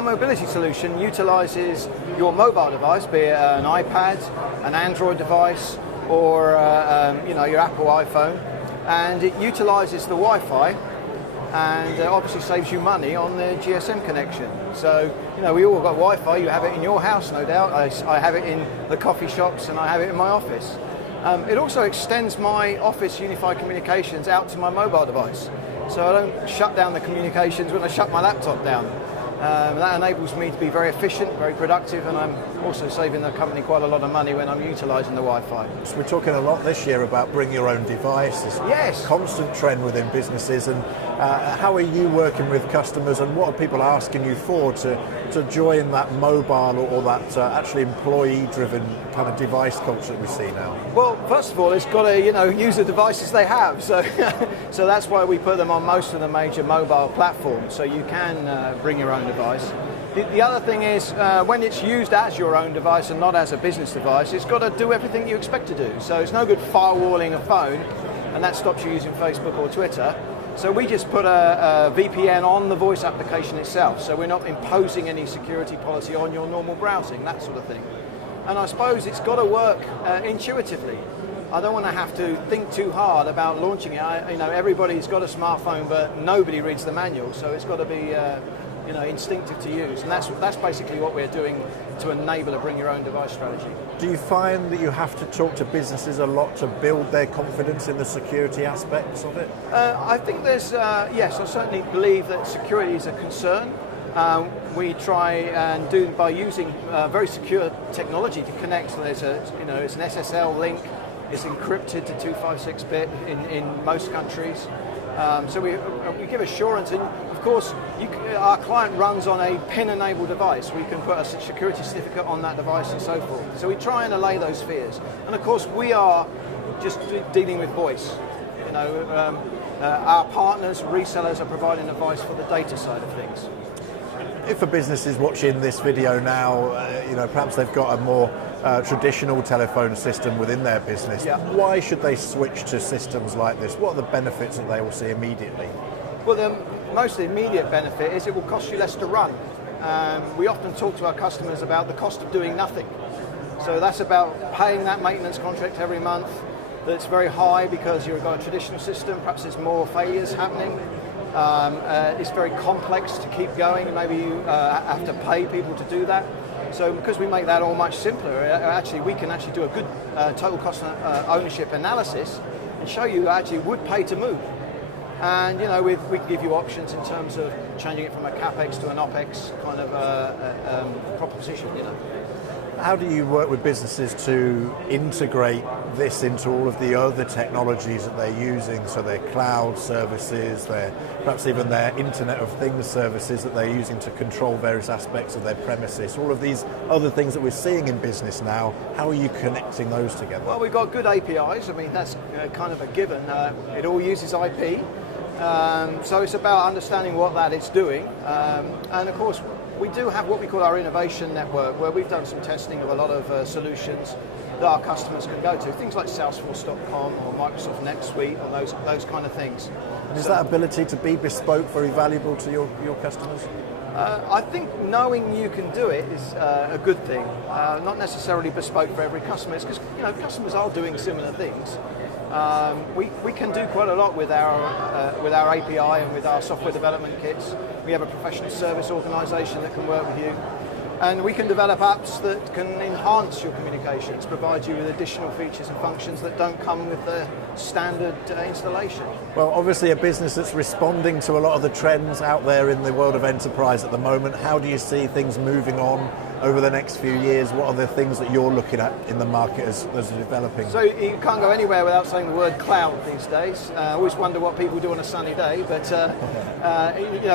Our mobility solution utilises your mobile device, be it an iPad, an Android device, or your Apple iPhone, and it utilises the Wi-Fi, and obviously saves you money on the GSM connection. So, we all got Wi-Fi. You have it in your house, no doubt. I have it in the coffee shops, and I have it in my office. It also extends my office unified communications out to my mobile device. So I don't shut down the communications when I shut my laptop down. That enables me to be very efficient, very productive, and I'm also saving the company quite a lot of money when I'm utilising the Wi-Fi. So we're talking a lot this year about bring your own device. Yes. Constant trend within businesses, and how are you working with customers, and what are people asking you for to join that mobile or that actually employee-driven kind of device culture that we see now? Well, first of all, it's got to use the devices they have. So so that's why we put them on most of the major mobile platforms. So you can bring your own device. The other thing is when it's used as your own device and not as a business device, it's got to do everything you expect to do. So it's no good firewalling a phone, and that stops you using Facebook or Twitter. So we just put a VPN on the voice application itself. So we're not imposing any security policy on your normal browsing, that sort of thing. And I suppose it's got to work intuitively. I don't want to have to think too hard about launching it. Everybody's got a smartphone, but nobody reads the manual, so it's got to be instinctive to use. And that's basically what we're doing to enable a bring your own device strategy. Do you find that you have to talk to businesses a lot to build their confidence in the security aspects of it? I think there's, yes, I certainly believe that security is a concern. We try and do by using very secure technology to connect. So there's it's an SSL link. It's encrypted to 256-bit in most countries. So we give assurance, and of course, our client runs on a PIN-enabled device. We can put a security certificate on that device and so forth. So we try and allay those fears. And of course, we are just dealing with voice. Our partners, resellers, are providing advice for the data side of things. If a business is watching this video now, perhaps they've got a more traditional telephone system within their business. Yeah. Why should they switch to systems like this? What are the benefits that they will see immediately? Well, the most immediate benefit is it will cost you less to run. We often talk to our customers about the cost of doing nothing. So that's about paying that maintenance contract every month. That's very high because you've got a traditional system. Perhaps there's more failures happening. It's very complex to keep going. Maybe you have to pay people to do that. So because we make that all much simpler, we can actually do a good total cost ownership analysis and show you actually would pay to move. And we can give you options in terms of changing it from a capex to an opex kind of proposition. How do you work with businesses to integrate this into all of the other technologies that they're using? So their cloud services, perhaps even their Internet of Things services that they're using to control various aspects of their premises. All of these other things that we're seeing in business now, how are you connecting those together? Well, we've got good APIs. I mean, that's kind of a given. It all uses IP. So it's about understanding what that is doing. And of course, we do have what we call our innovation network, where we've done some testing of a lot of solutions that our customers can go to. Things like Salesforce.com or Microsoft NetSuite or those kind of things. Is that ability to be bespoke very valuable to your customers? I think knowing you can do it is a good thing. Not necessarily bespoke for every customer, because customers are doing similar things. We can do quite a lot with our API and with our software development kits. We have a professional service organisation that can work with you, and we can develop apps that can enhance your communications, provide you with additional features and functions that don't come with the standard installation. Well, obviously a business that's responding to a lot of the trends out there in the world of enterprise at the moment. How do you see things moving on over the next few years? What are the things that you're looking at in the market as developing? So you can't go anywhere without saying the word cloud these days. I always wonder what people do on a sunny day, but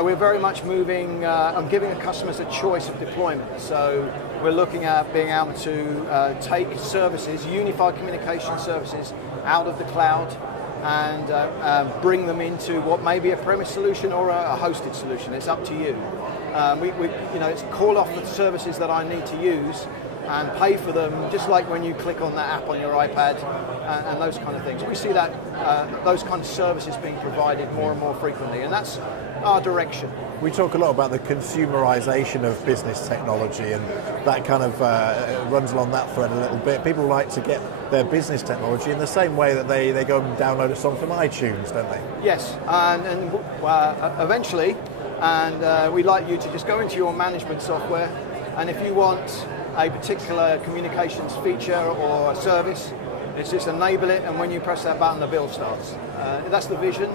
we're very much moving on giving the customers a choice of deployment. So we're looking at being able to take services, unified communication services, out of the cloud and bring them into what may be a premise solution or a hosted solution. It's up to you. It's call off the services that I need to use and pay for them, just like when you click on that app on your iPad and those kind of things. We see that those kind of services being provided more and more frequently, and that's our direction. We talk a lot about the consumerization of business technology, and that kind of runs along that thread a little bit. People like to get their business technology in the same way that they go and download a song from iTunes, don't they? Yes, and eventually, and we'd like you to just go into your management software, and if you want a particular communications feature or a service, it's just enable it, and when you press that button, the bill starts. That's the vision.